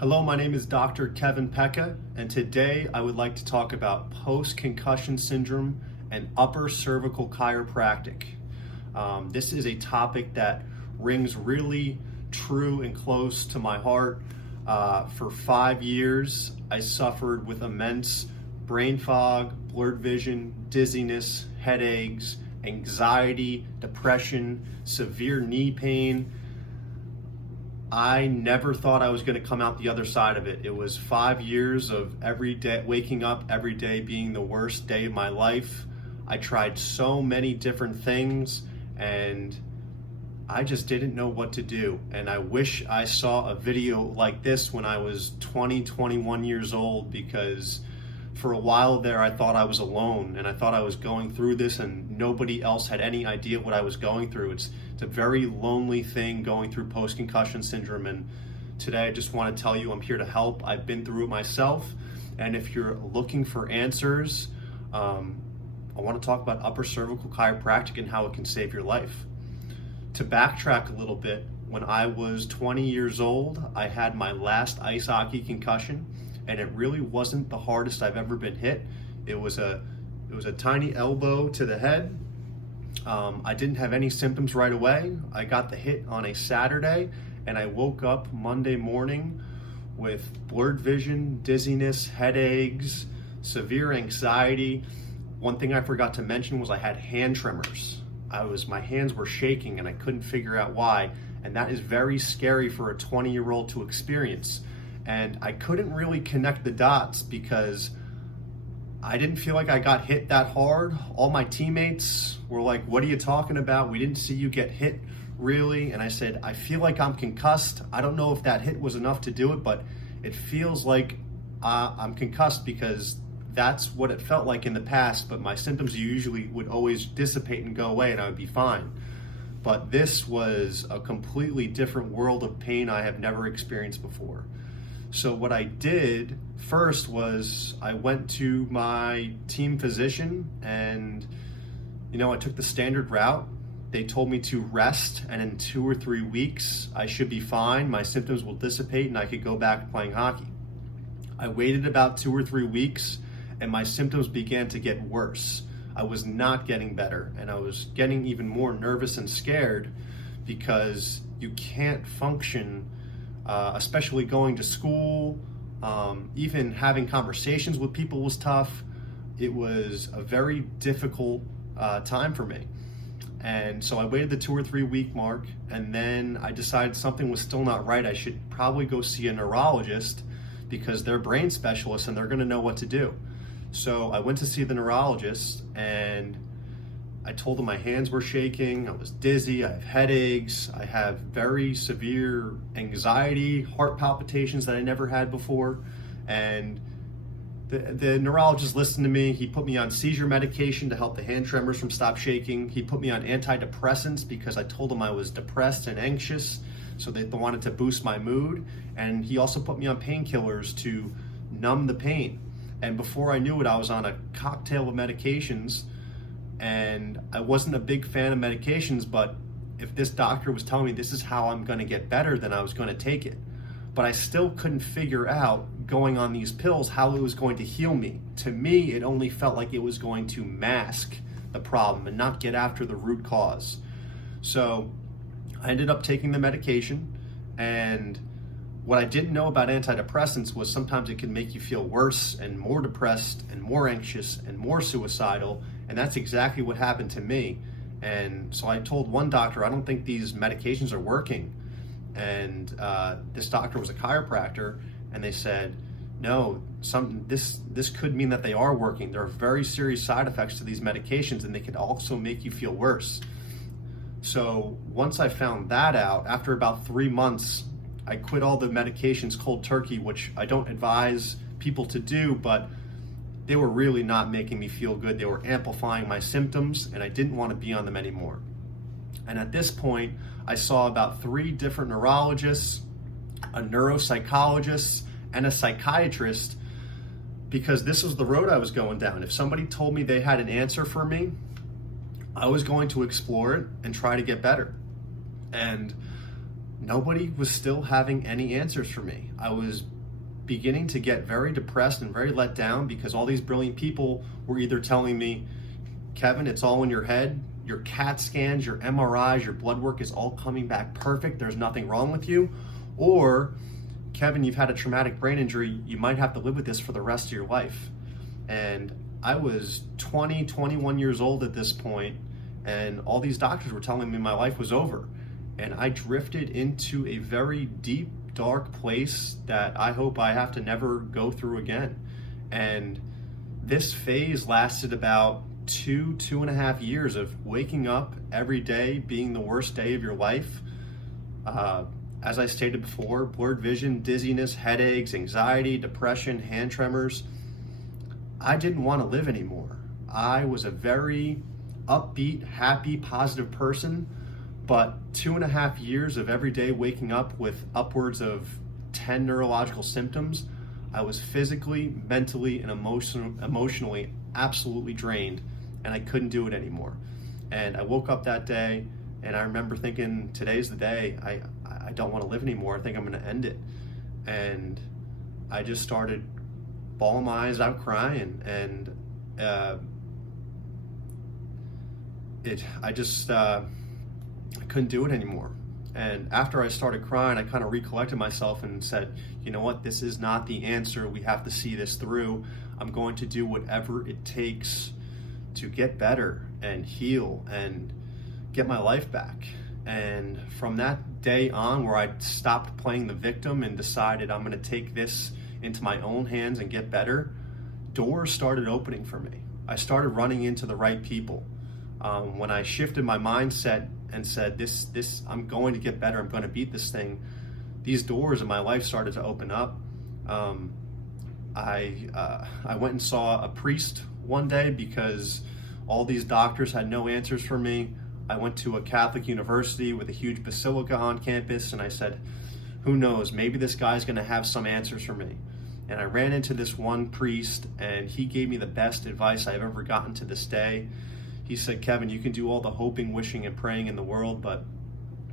Hello, my name is Dr. Kevin Pekka, and today I would like to talk about post-concussion syndrome and upper cervical chiropractic. This is a topic that rings really true and close to my heart. For 5 years, I suffered with immense brain fog, blurred vision, dizziness, headaches, anxiety, depression, severe knee pain. I never thought I was going to come out the other side of it. It was 5 years of every day, waking up every day being the worst day of my life. I tried so many different things and I just didn't know what to do. And I wish I saw a video like this when I was 20, 21 years old, because for a while there I thought I was alone and I thought I was going through this and nobody else had any idea what I was going through. It's a very lonely thing going through post-concussion syndrome, and today I just want to tell you I'm here to help. I've been through it myself, and if you're looking for answers, I want to talk about upper cervical chiropractic and how it can save your life. To backtrack a little bit, when I was 20 years old, I had my last ice hockey concussion, and it really wasn't the hardest I've ever been hit. It was a tiny elbow to the head. I didn't have any symptoms right away. I got the hit on a Saturday, and I woke up Monday morning with blurred vision, dizziness, headaches, severe anxiety. One thing I forgot to mention was I had hand tremors. My hands were shaking and I couldn't figure out why, and that is very scary for a 20-year-old to experience. And I couldn't really connect the dots because I didn't feel like I got hit that hard. All my teammates were like, "What are you talking about? We didn't see you get hit, really." And I said, "I feel like I'm concussed. I don't know if that hit was enough to do it, but it feels like I'm concussed, because that's what it felt like in the past, but my symptoms usually would always dissipate and go away and I would be fine." But this was a completely different world of pain I have never experienced before. So what I did first was I went to my team physician and, I took the standard route. They told me to rest, and in 2 or 3 weeks, I should be fine. My symptoms will dissipate and I could go back playing hockey. I waited about 2 or 3 weeks and my symptoms began to get worse. I was not getting better, and I was getting even more nervous and scared because you can't function, especially going to school. Even having conversations with people was tough. It was a very difficult time for me. And so I waited the 2 or 3 week mark, and then I decided something was still not right. I should probably go see a neurologist because they're brain specialists and they're going to know what to do. So I went to see the neurologist and I told him my hands were shaking, I was dizzy, I have headaches, I have very severe anxiety, heart palpitations that I never had before. And the neurologist listened to me. He put me on seizure medication to help the hand tremors from stop shaking. He put me on antidepressants because I told him I was depressed and anxious, so they wanted to boost my mood. And he also put me on painkillers to numb the pain. And before I knew it, I was on a cocktail of medications, and I wasn't a big fan of medications, but if this doctor was telling me this is how I'm going to get better, then I was going to take it. But I still couldn't figure out, going on these pills, how it was going to heal me. To me, it only felt like it was going to mask the problem and not get after the root cause. So I ended up taking the medication, and what I didn't know about antidepressants was sometimes it can make you feel worse and more depressed and more anxious and more suicidal, and that's exactly what happened to me. And so I told one doctor, "I don't think these medications are working." And this doctor was a chiropractor, and they said, "No, this could mean that they are working. There are very serious side effects to these medications, and they could also make you feel worse." So once I found that out, after about 3 months, I quit all the medications cold turkey, which I don't advise people to do, but they were really not making me feel good. They were amplifying my symptoms, and I didn't want to be on them anymore. And at this point, I saw about 3 different neurologists, a neuropsychologist, and a psychiatrist, because this was the road I was going down. If somebody told me they had an answer for me, I was going to explore it and try to get better. And nobody was still having any answers for me. I was beginning to get very depressed and very let down because all these brilliant people were either telling me, Kevin, it's all in your head. Your CAT scans, your MRIs, your blood work is all coming back perfect. There's nothing wrong with you. Or, Kevin, you've had a traumatic brain injury. You might have to live with this for the rest of your life. And I was 20, 21 years old at this point, and all these doctors were telling me my life was over. And I drifted into a very deep, dark place that I hope I have to never go through again. And this phase lasted about 2.5 years of waking up every day being the worst day of your life. As I stated before, blurred vision, dizziness, headaches, anxiety, depression, hand tremors. I didn't want to live anymore. I was a very upbeat, happy, positive person, but 2.5 years of every day waking up with upwards of 10 neurological symptoms, I was physically, mentally, and emotionally absolutely drained, and I couldn't do it anymore. And I woke up that day, and I remember thinking, today's the day. I don't want to live anymore. I think I'm going to end it. And I just started bawling my eyes out crying, and I couldn't do it anymore. And after I started crying, I kind of recollected myself and said, you know what, this is not the answer. We have to see this through. I'm going to do whatever it takes to get better and heal and get my life back. And from that day on, where I stopped playing the victim and decided I'm going to take this into my own hands and get better, doors started opening for me. I started running into the right people. When I shifted my mindset and said, this, I'm going to get better, I'm going to beat this thing, these doors in my life started to open up. I went and saw a priest one day because all these doctors had no answers for me. I went to a Catholic university with a huge basilica on campus, and I said, who knows, maybe this guy's going to have some answers for me. And I ran into this one priest, and he gave me the best advice I've ever gotten to this day. He said, Kevin, you can do all the hoping, wishing, and praying in the world, but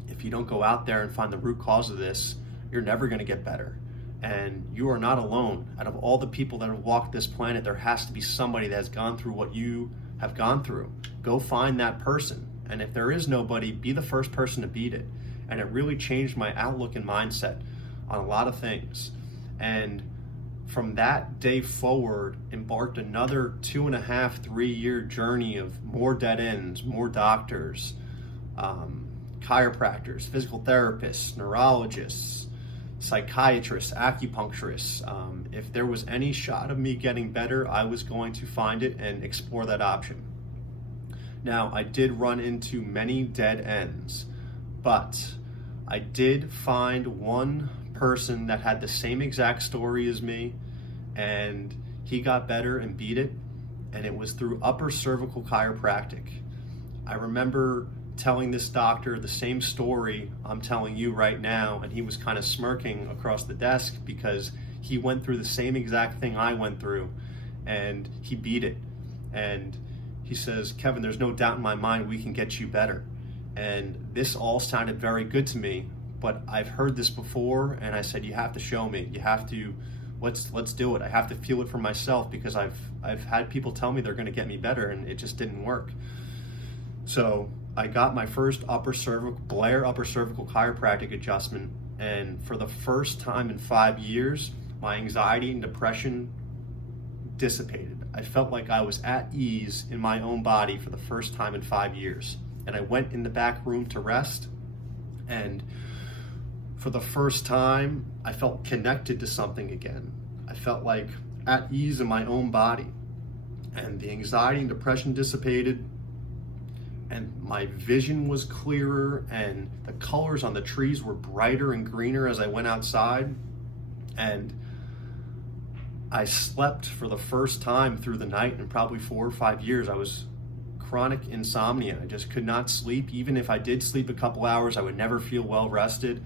if you don't go out there and find the root cause of this, you're never going to get better. And you are not alone. Out of all the people that have walked this planet, there has to be somebody that has gone through what you have gone through. Go find that person. And if there is nobody, be the first person to beat it. And it really changed my outlook and mindset on a lot of things. And from that day forward, embarked another 2.5, 3-year journey of more dead ends, more doctors, chiropractors, physical therapists, neurologists, psychiatrists, acupuncturists. If there was any shot of me getting better, I was going to find it and explore that option. Now, I did run into many dead ends, but I did find one person that had the same exact story as me, and he got better and beat it, and it was through Upper Cervical chiropractic. I remember telling this doctor the same story I'm telling you right now, and he was kind of smirking across the desk because he went through the same exact thing I went through, and he beat it. And he says, Kevin, there's no doubt in my mind we can get you better. And this all sounded very good to me, but I've heard this before, and I said, you have to show me. You have to, let's do it. I have to feel it for myself because I've had people tell me they're going to get me better, and it just didn't work. So I got my first Blair upper cervical chiropractic adjustment, and for the first time in 5 years, my anxiety and depression dissipated. I felt like I was at ease in my own body for the first time in 5 years. And I went in the back room to rest, and for the first time, I felt connected to something again. I felt like at ease in my own body, and the anxiety and depression dissipated, and my vision was clearer, and the colors on the trees were brighter and greener as I went outside, and I slept for the first time through the night in probably 4 or 5 years. I was chronic insomnia. I just could not sleep. Even if I did sleep a couple hours, I would never feel well rested.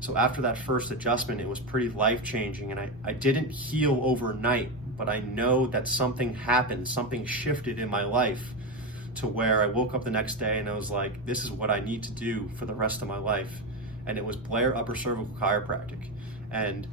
So after that first adjustment, it was pretty life-changing, and I didn't heal overnight, but I know that something happened, something shifted in my life to where I woke up the next day and I was like, this is what I need to do for the rest of my life. and it was Blair Upper Cervical Chiropractic. And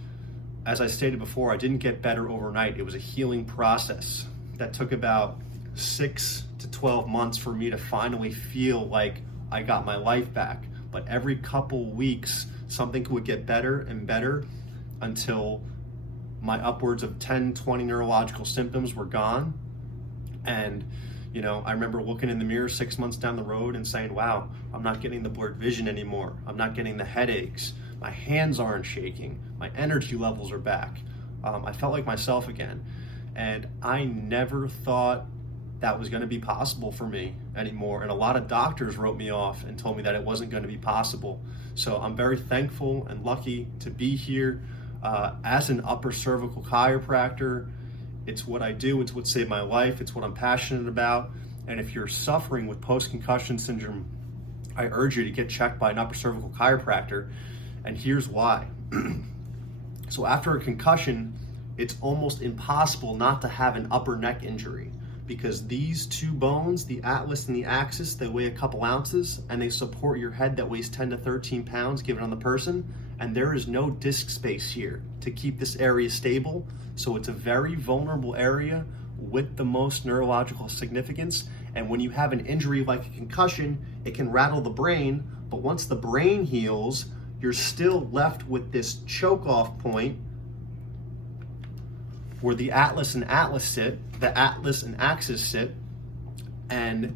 as I stated before, I didn't get better overnight. It was a healing process that took about 6 to 12 months for me to finally feel like I got my life back. But every couple weeks, something would get better and better until my upwards of 10, 20 neurological symptoms were gone. And I remember looking in the mirror 6 months down the road and saying, wow, I'm not getting the blurred vision anymore. I'm not getting the headaches. My hands aren't shaking. My energy levels are back. I felt like myself again. And I never thought that was going to be possible for me anymore. And a lot of doctors wrote me off and told me that it wasn't going to be possible. So I'm very thankful and lucky to be here as an upper cervical chiropractor. It's what I do. It's what saved my life. It's what I'm passionate about. And if you're suffering with post-concussion syndrome, I urge you to get checked by an upper cervical chiropractor. And here's why. So after a concussion, it's almost impossible not to have an upper neck injury, because these two bones, the atlas and the axis, they weigh a couple ounces and they support your head that weighs 10 to 13 pounds given on the person. And there is no disc space here to keep this area stable. So it's a very vulnerable area with the most neurological significance. And when you have an injury like a concussion, it can rattle the brain. But once the brain heals, you're still left with this choke off point where the atlas and axis sit, and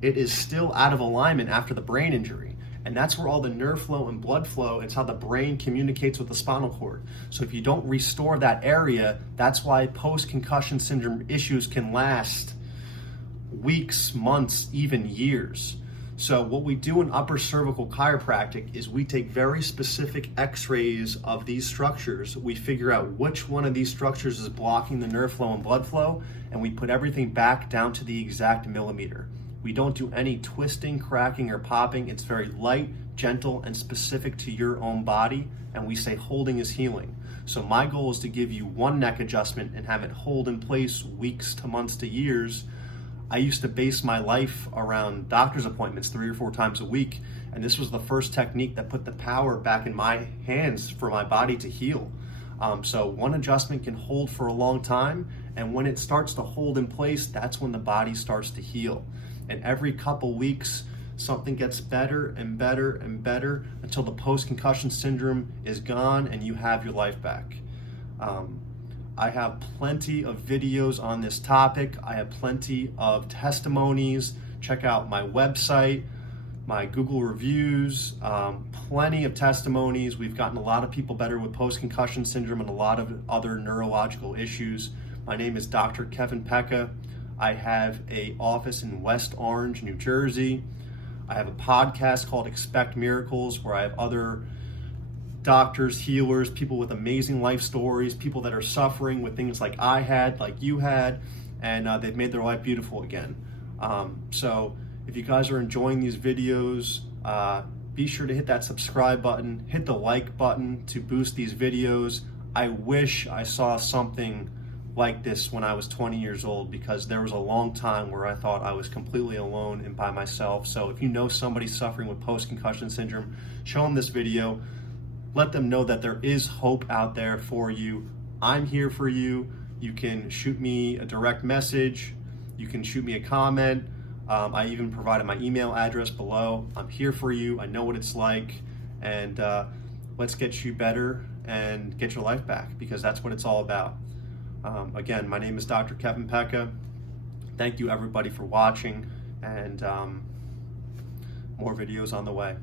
it is still out of alignment after the brain injury. And that's where all the nerve flow and blood flow, it's how the brain communicates with the spinal cord. So if you don't restore that area, that's why post-concussion syndrome issues can last weeks, months, even years. So what we do in upper cervical chiropractic is we take very specific x-rays of these structures. We figure out which one of these structures is blocking the nerve flow and blood flow, and we put everything back down to the exact millimeter. We don't do any twisting, cracking, or popping. It's very light, gentle, and specific to your own body, and we say holding is healing. So my goal is to give you one neck adjustment and have it hold in place weeks to months to years. I used to base my life around doctor's appointments 3 or 4 times a week, and this was the first technique that put the power back in my hands for my body to heal. So one adjustment can hold for a long time, and when it starts to hold in place, that's when the body starts to heal. And every couple weeks, something gets better and better and better until the post-concussion syndrome is gone and you have your life back. I have plenty of videos on this topic. I have plenty of testimonies. Check out my website, my Google reviews, plenty of testimonies. We've gotten a lot of people better with post-concussion syndrome and a lot of other neurological issues. My name is Dr. Kevin Pecca. I have an office in West Orange, New Jersey. I have a podcast called Expect Miracles, where I have other doctors, healers, people with amazing life stories, people that are suffering with things like I had, like you had, and they've made their life beautiful again. So if you guys are enjoying these videos, be sure to hit that subscribe button, hit the like button to boost these videos. I wish I saw something like this when I was 20 years old, because there was a long time where I thought I was completely alone and by myself. So if you know somebody suffering with post-concussion syndrome, show them this video. Let them know that there is hope out there for you. I'm here for you. You can shoot me a direct message. You can shoot me a comment. I even provided my email address below. I'm here for you. I know what it's like. And let's get you better and get your life back, because that's what it's all about. Again, my name is Dr. Kevin Pecca. Thank you everybody for watching, and more videos on the way.